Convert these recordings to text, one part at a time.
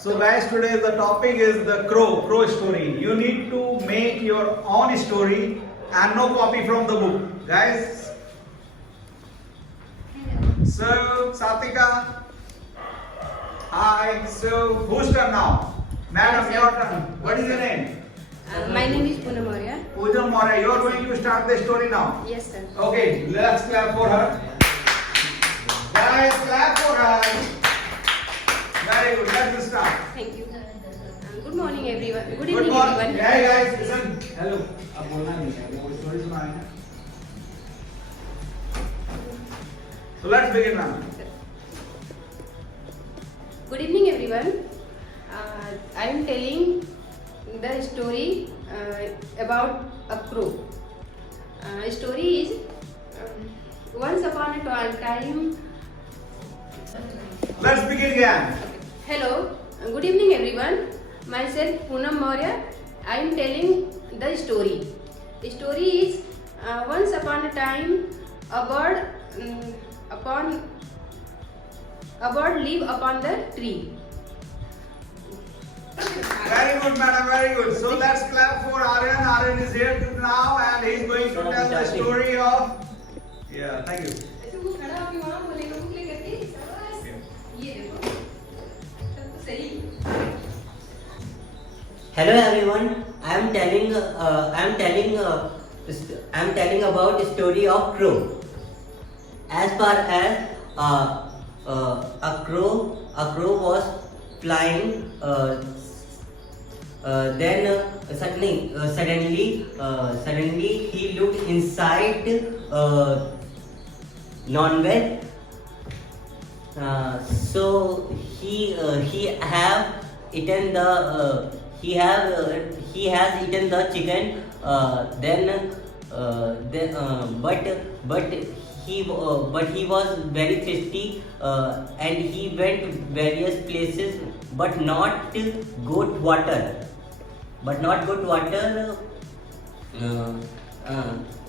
So guys, today the topic is the crow story. You need to make your own story and no copy from the book. Guys, so Satika, hi. So whose turn now? Madam, your turn. What is your name? My name is Poonam Maurya. Poonam Maurya, you are going to start the story now. Yes, sir. Okay, let's clap for her. Guys, clap for her. Very good. Let's start. Thank you. Good morning, everyone. Good Good evening, morning. everyone. Hey guys, listen. Hello. अब बोलना नहीं है, वो story सुनाना है. So let's begin now. Good evening, everyone. I am telling the story about a crow. Story is once upon a time. Let's begin again. Hello. Good evening, everyone. Myself Poonam Maurya. I am telling the story. The story is once upon a time a bird lived upon the tree. Very good, madam. Very good. So let's clap for Aryan. Aryan is here now, and he's going to tell the story of. Yeah, thank you. Hello everyone. I am telling about the story of crow. As far as a crow was flying. Then suddenly he looked inside non-veg. So he have eaten the he has eaten the chicken. But he was very thirsty, and he went various places, but not good water.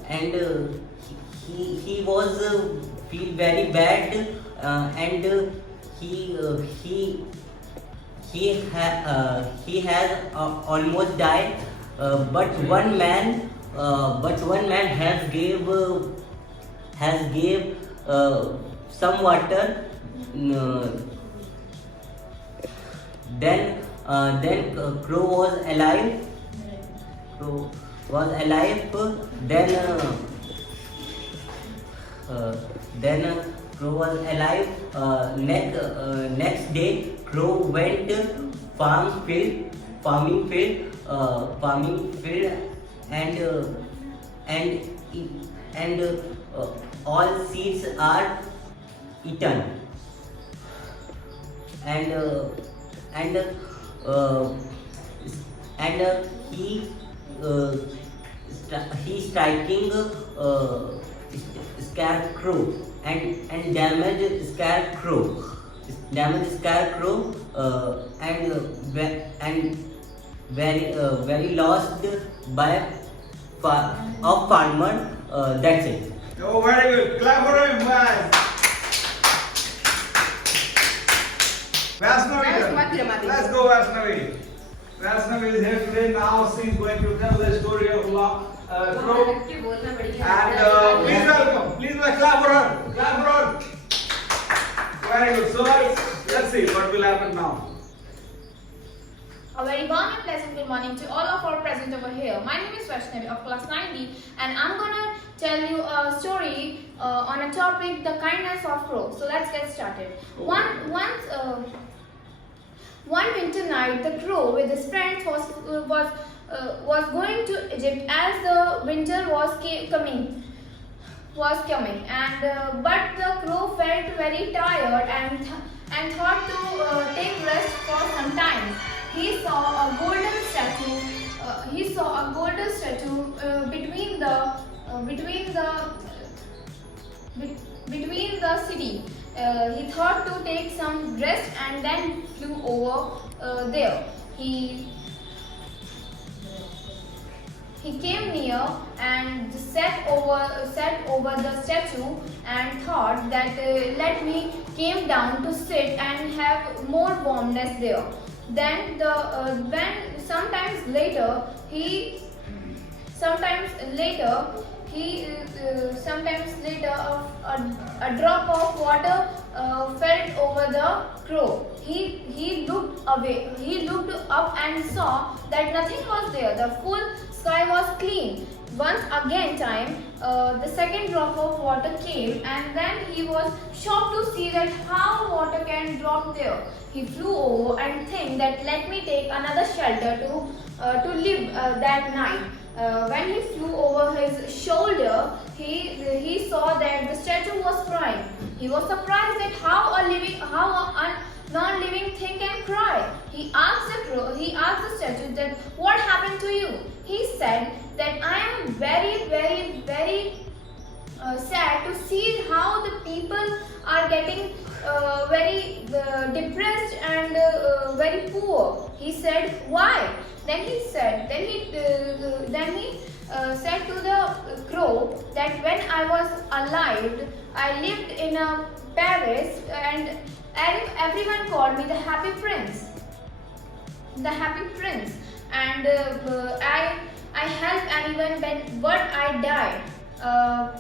And he was feel very bad, and he has almost died. But one man has gave some water. Then crow was alive. Then crow was alive. Next day, crow went farming field, and all seeds are eaten, and he striking scarecrow and damaged scarecrow, and very lost by of farmer. That's it. Oh, very good. Clap for him, guys. Vaishnavi. Let's go, Vaishnavi. Vaishnavi is here today. Now she is going to tell the story of crow. And please welcome. Please clap for her. Clap for her. Very good. So let's see what will happen now. A very warm and pleasant good morning to all of our present over here. My name is Vaishnavi of class 9D, and I'm gonna tell you a story on a topic, the kindness of crow. So let's get started. One winter night, the crow with his friends was going to Egypt as the winter was coming, and but the crow felt very tired and thought to take rest for some time. He saw a golden statue between the city. He thought to take some rest and then flew over there. He came near and sat over the statue and thought that let me came down to sit and have more warmness there. Then when sometimes later a drop of water fell over the crow. He looked away. He looked up and saw that nothing was there. The full sky was clean. Once again the second drop of water came, and then he was shocked to see that how water can drop there. He flew over and think that let me take another shelter to live that night. When he flew over his shoulder, he saw that the statue was crying. He was surprised that how a non-living thing can cry. He asked the statue that what happened to you. He said that I am very, very, very sad to see how the people are getting very depressed and very poor. He said, why? Then he said to the crow that when I was alive, I lived in a palace and everyone called me the happy prince. And I helped anyone but I died.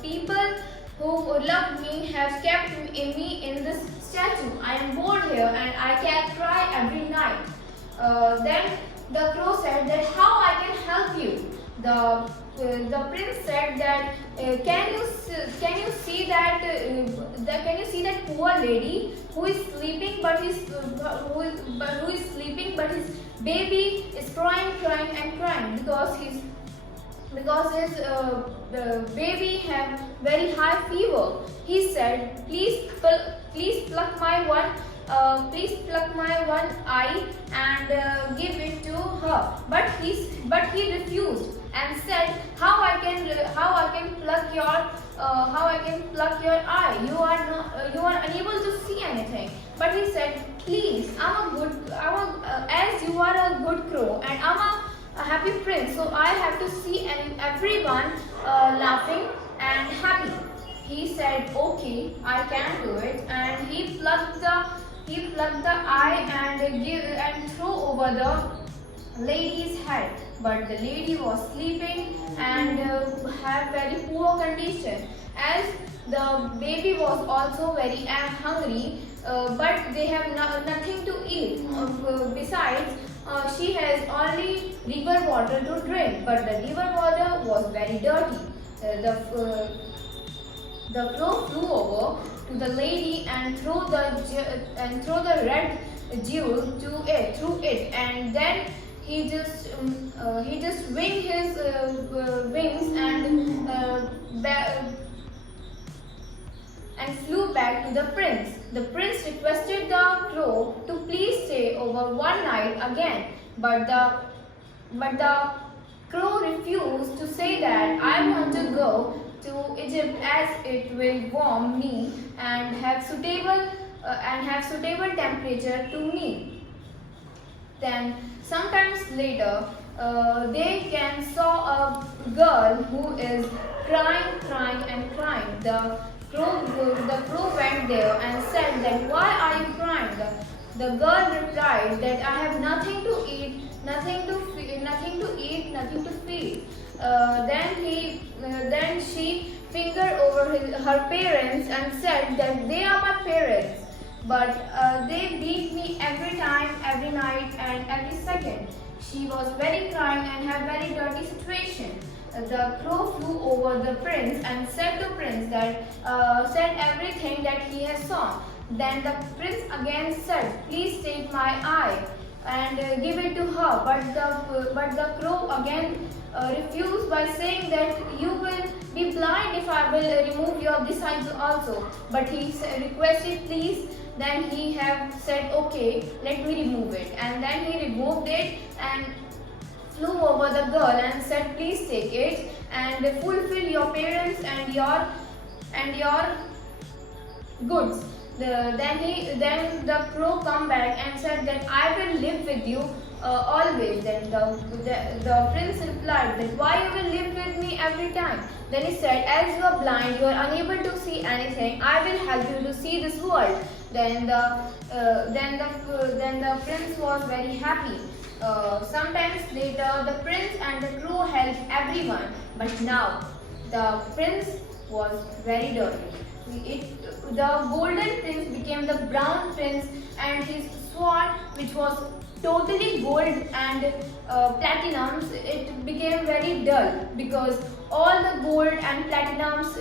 People who loved me have kept me in this statue. I am bored here and I can cry every night. Then the crow said that how I can help you. The prince said that can you see that poor lady who is sleeping but his baby is crying because his baby have very high fever. He said, please pluck my one eye and give it to her. But he refused and said, how I can pluck your eye? You are unable to see anything. But he said, please, as you are a good crow and I'm a happy prince, so I have to see everyone laughing and happy. He said, okay, I can do it, and he plucked the eye and threw over the lady's head. But the lady was sleeping and had very poor condition. As the baby was also very hungry, but they have nothing to eat. Besides, she has only river water to drink, but the river water was very dirty. The crow flew over to the lady and threw the red jewel through it, and then he just winged his wings and flew back to the prince. The prince requested the crow to please stay over one night again, but the crow refused to say that I want to go to Egypt as it will warm me and have suitable temperature to me. Then sometimes later they can saw a girl who is crying. The crow went there and said that why are you crying? The girl replied that I have nothing to eat, nothing to feed. Then she fingered over her parents and said that they are my parents, but they beat me every time, every night and every second. She was very crying and had very dirty situation. The crow flew over the prince and said to prince that said everything that he has saw. Then the prince again said, please take my eye and give it to her. But the crow again refused by saying that you will be blind if I will remove your this eye also. But he requested please. Then he have said okay, let me remove it. And then he removed it and flew over the girl and said please take it and fulfill your parents and your goods. Then the crow come back and said that I will live with you always. Then the prince replied that why you will live with me every time? Then he said, as you are blind, you are unable to see anything, I will help you to see this world. Then the prince was very happy. Sometimes later, the prince and the crow helped everyone, but now the prince was very dirty. The golden prince became the brown prince, and his sword, which was totally gold and platinums, it became very dull because all the gold and platinums,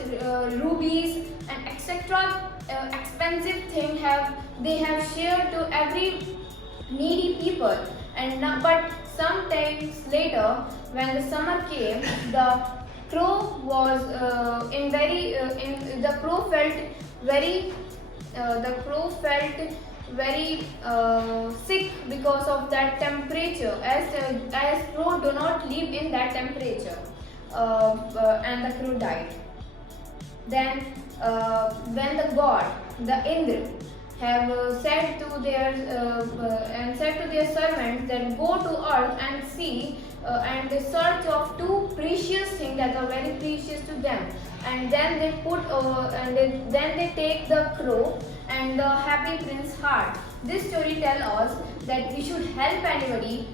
rubies and etc. Expensive thing they have shared to every needy people. And now, but sometimes later, when the summer came, the crow was the crow felt very sick because of that temperature, as crow do not live in that temperature, and the crow died. Then when the god, the Indra, have said to their servants that go to earth and see and they search of two precious things that are very precious to them, and then they then they take the crow and the happy prince's heart. This story tells us that we should help everybody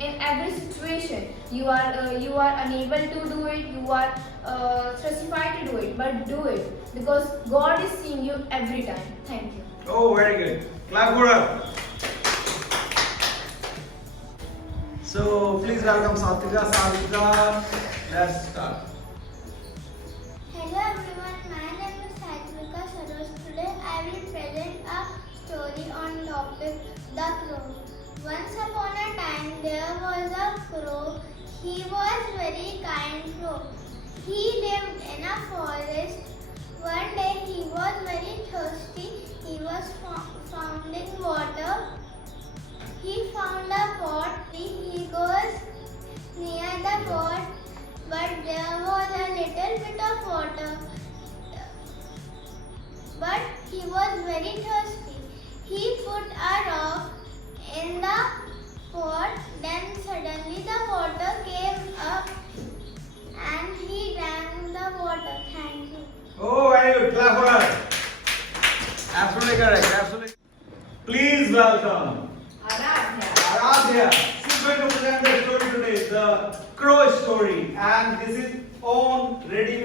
in every situation. You are unable to do it, you are specified to do it, but do it because God is seeing you every time. Thank you. Oh, very good. Clap for her. So please welcome Satvika. Satvika, let's start. Hello everyone, my name is Satvika Sarosh. Today I will present a story on topic the crow. Once upon a time there was a crow. He was very kind crow. He lived in a forest. One day he was very thirsty. He was finding water. He found a pot. He goes near the pot, but there was a little bit of water. But he was very thirsty. He put a rock in the pot. Then suddenly the water came up and he drank the water. Thank you. Oh, very good. Clap for her. Absolutely correct. Absolutely. Please welcome Aradhya. She's going to present the story today, the crow story, and this is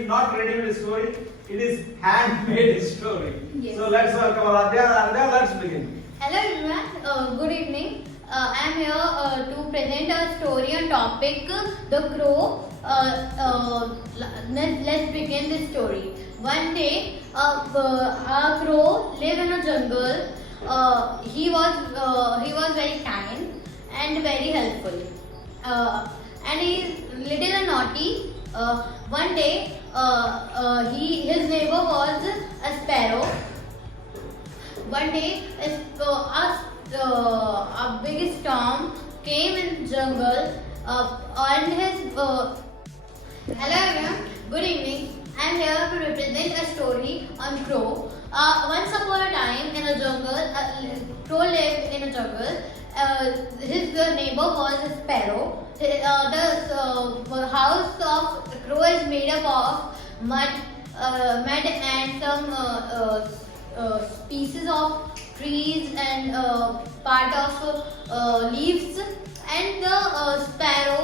not ready-made story. It is handmade story. Yes. So let's welcome Aradhya. Aradhya, let's begin. Hello everyone, good evening. I am here to present a story on topic the crow. Let's begin this story. One day, a crow lived in a jungle. He was very kind and very helpful, and he is little and naughty. One day, his neighbor was a sparrow. One day, a big storm came in the jungle, and his. Hello everyone, good evening. I am here to represent a story on crow. Once upon a time in a jungle, crow lived in a jungle. His neighbor was a sparrow. The house of the crow is made up of mud and some pieces of trees and part of leaves. And the sparrow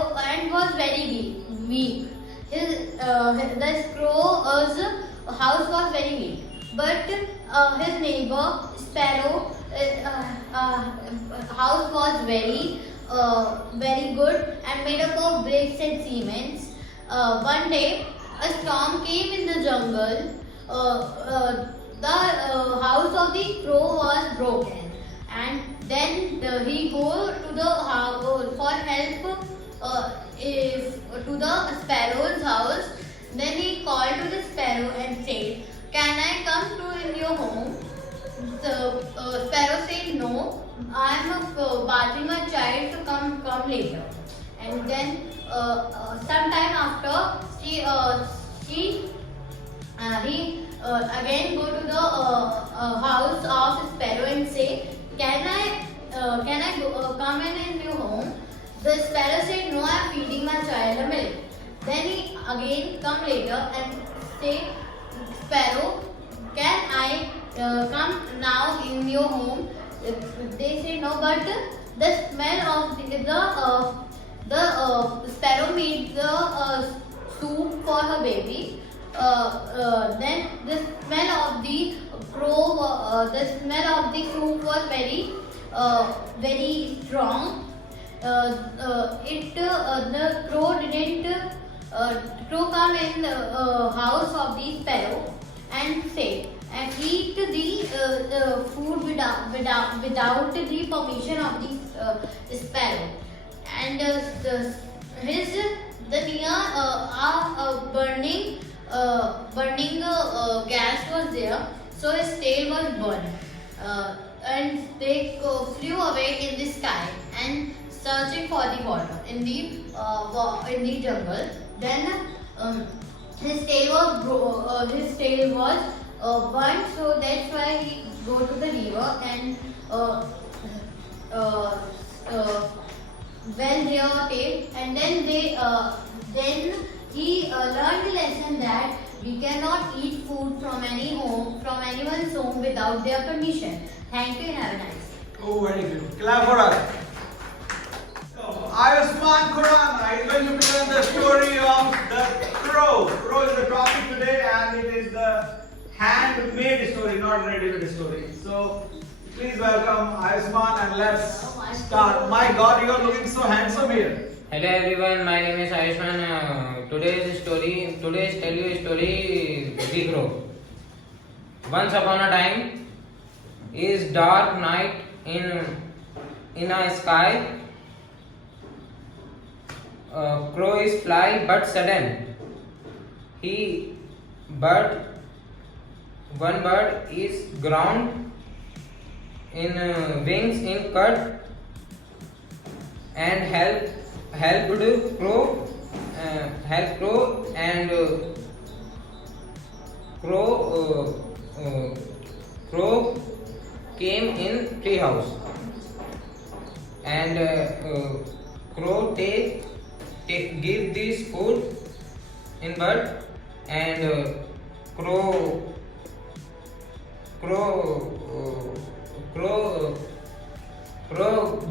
was very weak. The crow's house was very weak. But his neighbor sparrow house was very good and made up of bricks and cements. One day a storm came in the jungle. The house of the crow was broken, and then he go to the house for help to the sparrow's house. Then he called to the sparrow and said, "Can I come to in your home?" The sparrow said, "No, I am bathing my child to come later." And then sometime after, he again go to the house of the sparrow and say, "Can I come in your home?" The sparrow said, "No, I am feeding my child a milk." Then he again come later and say, "Sparrow, can I come now in your home. They say no, but the smell of the sparrow made the soup for her baby. Then the smell of the crow, the smell of the soup was very strong. The crow didn't crow come in the house of the sparrow and say and eat the food without the permission of the sparrow. And the near burning gas was there, so his tail was burned. And they flew away in the sky and searching for the water in the jungle. Then his tail was burnt, so that's why he go to the river and well their tail, and then he learned the lesson that we cannot eat food from anyone's home without their permission. Thank you and have a nice day. Oh, very good. Clap for us. Ayushman Khurrana is going to present the story of the crow. Crow is the topic today, and it is the handmade story, not ready-made story. So, please welcome Ayushman and let's start. My God, you are looking so handsome here. Hello everyone, my name is Ayushman. Today's tell you a story, The Crow. Once upon a time, is dark night in a sky. Crow is fly, but sudden. One bird is ground in wings in cut and helped crow and crow came in tree house and crow give this food in bird and crow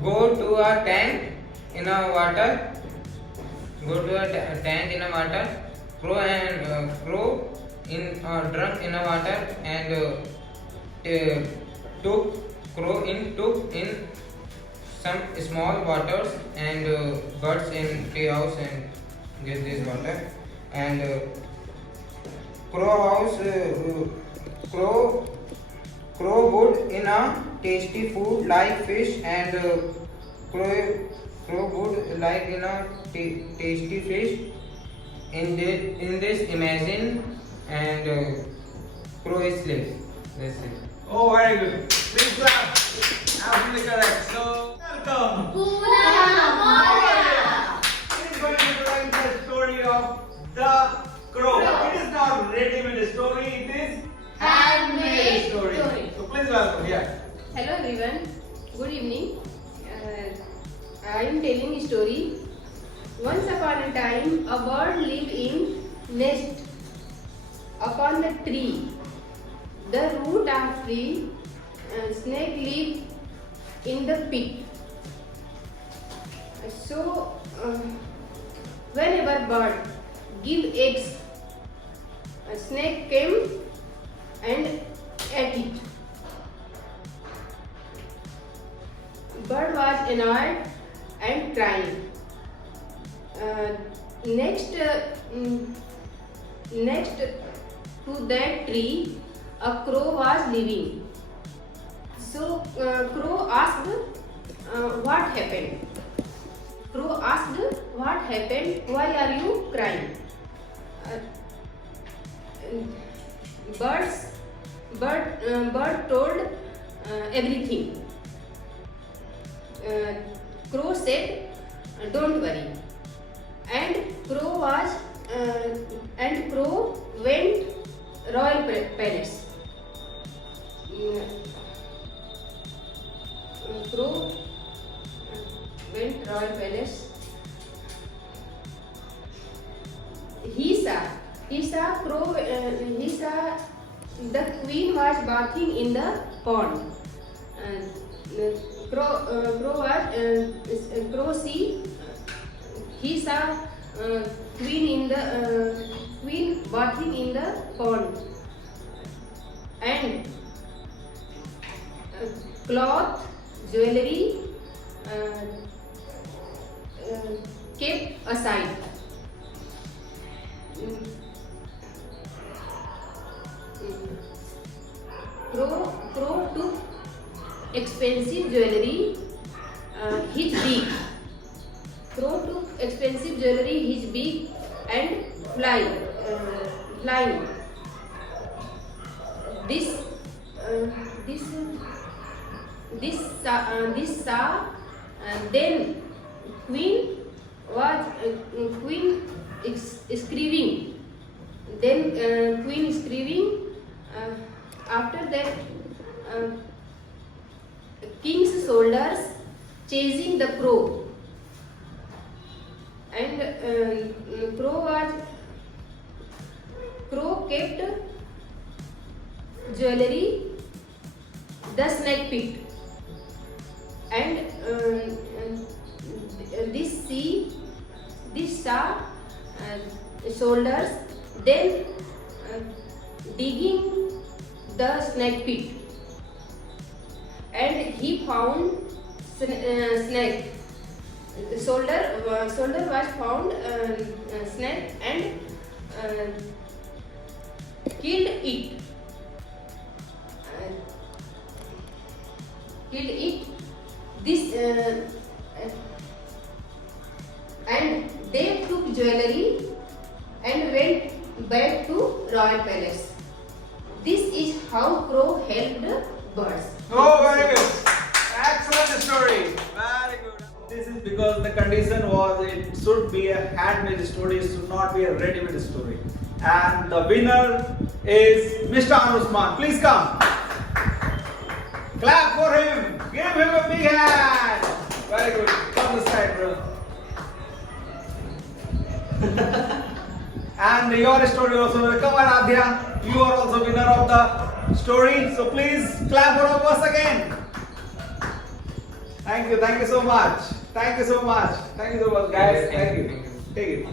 go to a tank in a water. Crow in drunk in a water and took in some small waters and birds in tree house and get this water and crow good in a tasty food like fish and crow good like in a tasty fish in this imagine and crow is slave. That's it. Oh, very good. Please clap. Absolutely correct. So, welcome. He's going to present the story of the crow. It is not ready-made story, it is handmade story. So, please welcome. Yeah. Hello everyone, good evening. I am telling a story. Once upon a time, a bird lived in nest upon the tree. The root of tree, snake lived in the pit. So, whenever bird give eggs, a snake came and ate it. Bird was annoyed and crying. Next to that tree, a crow was living. So crow asked, "What happened?" Crow asked, "What happened? Why are you crying?" Bird told everything. Crow said, "Don't worry." And crow went royal palace. Crow went royal palace. He saw The queen was bathing in the pond. Crow see he saw queen bathing in the pond, and cloth, jewelry kept aside. Crow took expensive jewelry, his beak. Crow took expensive jewelry, his beak, and flying. This saw, then queen screaming. After that, king's soldiers chasing the crow, and crow kept jewelry, the snake pit, and this saw soldiers then digging the snake pit, and he found snake. Soldier was found snake and killed it. This and they took jewelry and went back to royal palace. This is how crow helped birds. Oh, very good. Excellent story. Very good. This is because the condition was it should be a handmade story, it should not be a ready-made story. And the winner is Mr. Anusman. Please come. Clap for him. Give him a big hand. Very good. Come this side, bro. And your story also will come, Aradhya. You are also winner of the story. So please clap for all of us again. Thank you so much. Thank you so much, guys. Thank you. Take it.